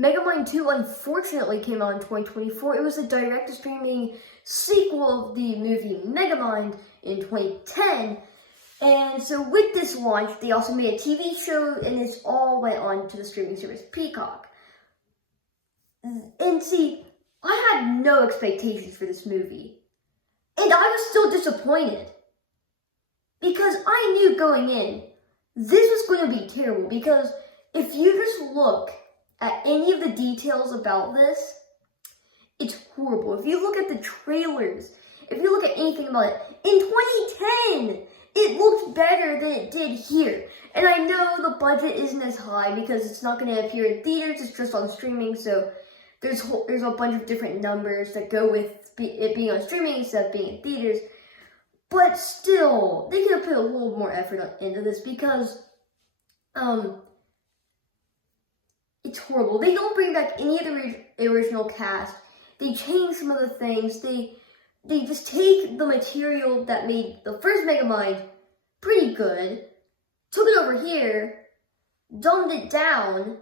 MegaMind 2 unfortunately came out in 2024. It was a direct-to-streaming sequel of the movie MegaMind in 2010. And so with this launch, they also made a TV show, and this all went on to the streaming service Peacock. And see, I had no expectations for this movie. And I was still disappointed. Because I knew going in, this was going to be terrible. Because if you just look at any of the details about this, it's horrible. If you look at the trailers, if you look at anything about it, in 2010, it looked better than it did here. And I know the budget isn't as high because it's not going to appear in theaters, it's just on streaming, so there's a bunch of different numbers that go with it being on streaming instead of being in theaters. But still, they could have put a little more effort into this because, it's horrible. They don't bring back any of the original cast. They change some of the things. They just take the material that made the first MegaMind pretty good, took it over here, dumbed it down,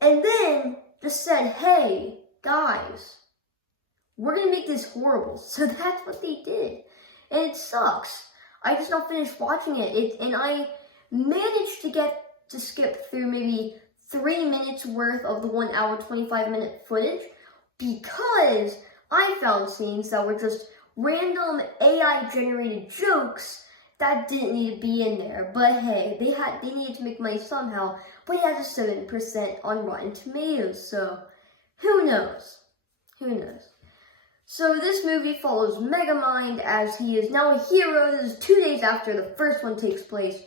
and then just said, hey, guys, we're going to make this horrible. So that's what they did. And it sucks. I just not finished watching it. And I managed to skip through maybe 3 minutes worth of the 1 hour, 25-minute footage because I found scenes that were just random AI-generated jokes that didn't need to be in there. But hey, they needed to make money somehow. But it has a 7% on Rotten Tomatoes, so who knows? Who knows? So this movie follows MegaMind as he is now a hero. This is 2 days after the first one takes place.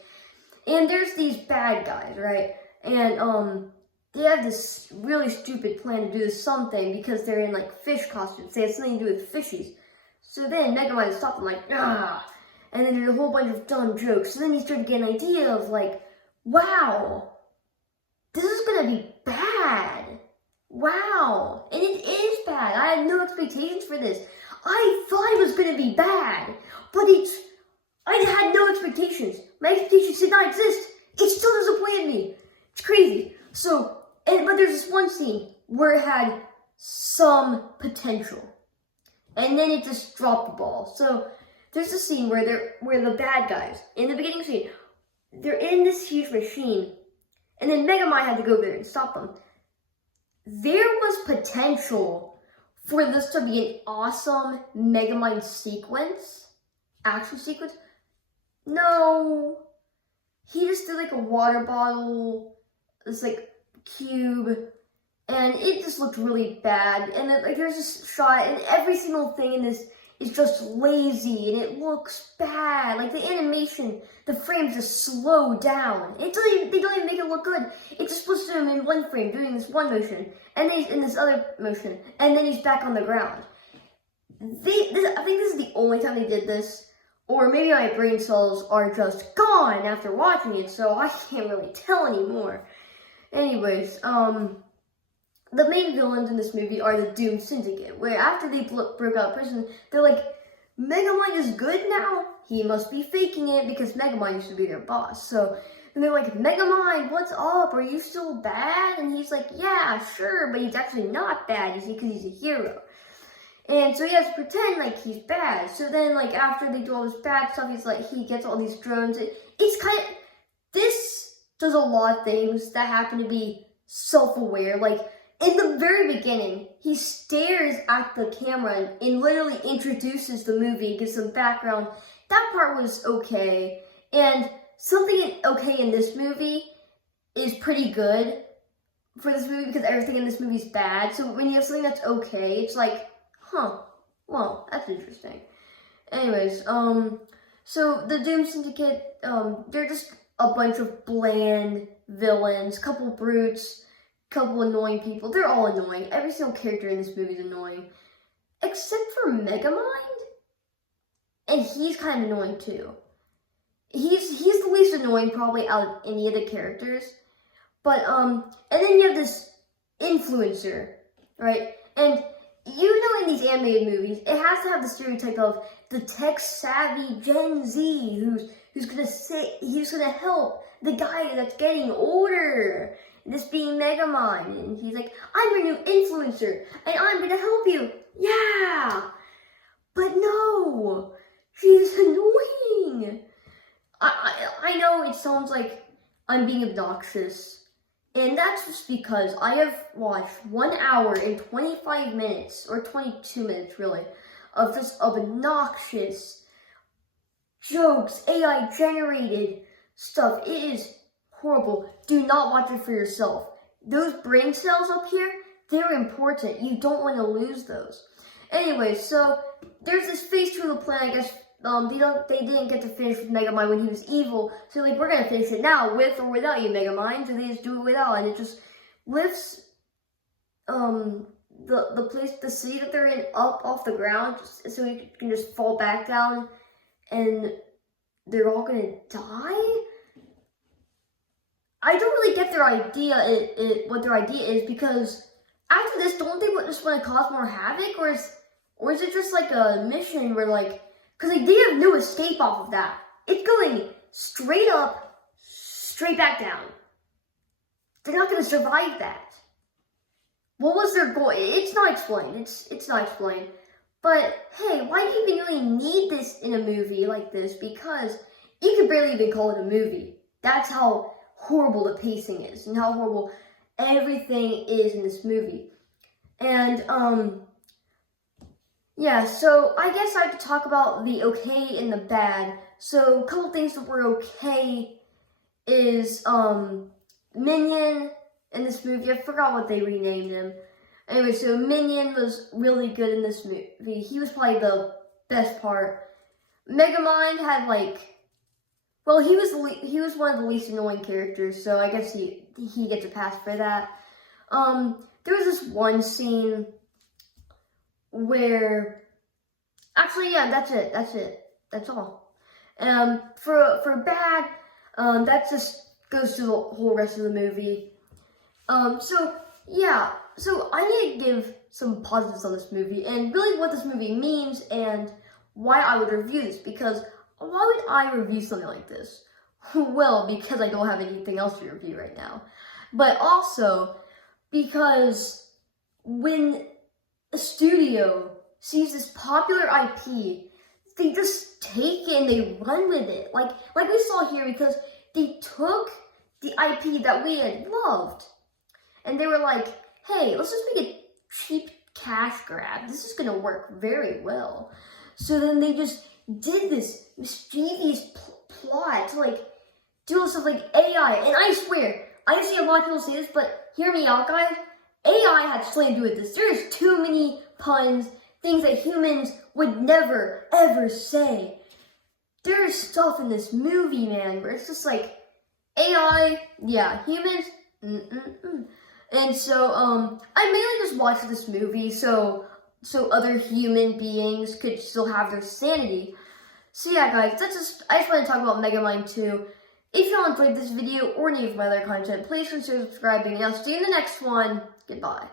And there's these bad guys, right? And they have this really stupid plan to do something because they're in like fish costumes. They have something to do with fishies. So then MegaMind stopped them like, ah! And then there's a whole bunch of dumb jokes. So then he started to get an idea of like, wow, this is gonna be bad. Wow. And it is bad. I had no expectations for this. I thought it was gonna be bad. But I had no expectations. My expectations did not exist. It still disappointed me. It's crazy. So, but there's this one scene where it had some potential. And then it just dropped the ball. So, there's a scene where the bad guys, in the beginning scene, they're in this huge machine, and then MegaMind had to go there and stop them. There was potential for this to be an awesome MegaMind action sequence. No. He just did like a water bottle, this like cube, and it just looked really bad. And then, like there's this shot, and every single thing in this is just lazy, and it looks bad. Like the animation, the frames just slow down. They don't even make it look good. It just puts him in one frame doing this one motion, and then he's in this other motion, and then he's back on the ground. I think this is the only time they did this. Or maybe my brain cells are just gone after watching it, so I can't really tell anymore. Anyways, the main villains in this movie are the Doom Syndicate, where after they broke out of prison, they're like, MegaMind is good now? He must be faking it because MegaMind used to be their boss. So, and they're like, MegaMind, what's up? Are you still bad? And he's like, yeah, sure, but he's actually not bad, you see, because he's a hero. And so he has to pretend like he's bad. So then, like, after they do all this bad stuff, he gets all these drones. This does a lot of things that happen to be self-aware. Like, in the very beginning, he stares at the camera and literally introduces the movie, gives some background. That part was okay. And something okay in this movie is pretty good for this movie because everything in this movie is bad. So when you have something that's okay, it's like, huh, well, that's interesting. Anyways, so the Doom Syndicate, they're just a bunch of bland villains, couple brutes, couple annoying people. They're all annoying. Every single character in this movie is annoying. Except for MegaMind, and he's kind of annoying too. He's the least annoying probably out of any of the characters. But, and then you have this influencer, right? And you know in these animated movies, it has to have the stereotype of the tech-savvy Gen Z who's gonna help the guy that's getting older. this being MegaMind, and he's like, I'm your new influencer, and I'm gonna help you. Yeah! But no! She's annoying! I know it sounds like I'm being obnoxious, and that's just because I have watched 1 hour and 25 minutes, or 22 minutes really, of just obnoxious jokes, AI generated stuff. It is horrible. Do not watch it for yourself. Those brain cells up here, they're important. You don't want to lose those. Anyway, so there's this phase 2 of the plan. I guess they didn't get to finish with MegaMind when he was evil. So like, we're gonna finish it now with or without you, MegaMind. So they just do it without, and it just lifts the city that they're in up off the ground, so he can just fall back down, and they're all gonna die. I don't really get their idea, what their idea is, because after this, don't they just want to cause more havoc, or is it just like a mission where like, because like, they have no escape off of that. It's going straight up, straight back down. They're not going to survive that. What was their goal? It's not explained. It's not explained. But hey, why do you even really need this in a movie like this? Because you could barely even call it a movie. That's how horrible the pacing is, and how horrible everything is in this movie. And yeah, so I guess I have to talk about the okay and the bad. So a couple things that were okay is Minion in this movie. I forgot what they renamed him. Anyway, so Minion was really good in this movie. He was probably the best part. MegaMind had like, well, he was one of the least annoying characters, so I guess he gets a pass for that. There was this one scene where, actually, yeah, that's it. That's all. For bad, that just goes to the whole rest of the movie. So yeah, so I need to give some positives on this movie, and really what this movie means, and why I would review this, because why would I review something like this? Well, because I don't have anything else to review right now. But also, because when a studio sees this popular IP, they just take it and they run with it. Like we saw here, because they took the IP that we had loved, and they were like, hey, let's just make a cheap cash grab. This is gonna work very well. So then they just did this mischievous plot to like do stuff like AI. And I swear, I see a lot of people say this, but hear me out, guys. AI had something to do with this. There's too many puns, things that humans would never, ever say. There's stuff in this movie, man, where it's just like, AI, yeah, humans, And so, I mainly just watched this movie so other human beings could still have their sanity. So yeah, guys, I just want to talk about MegaMind 2. If you all enjoyed this video or any of my other content, please consider subscribing, and I'll see you in the next one. Goodbye.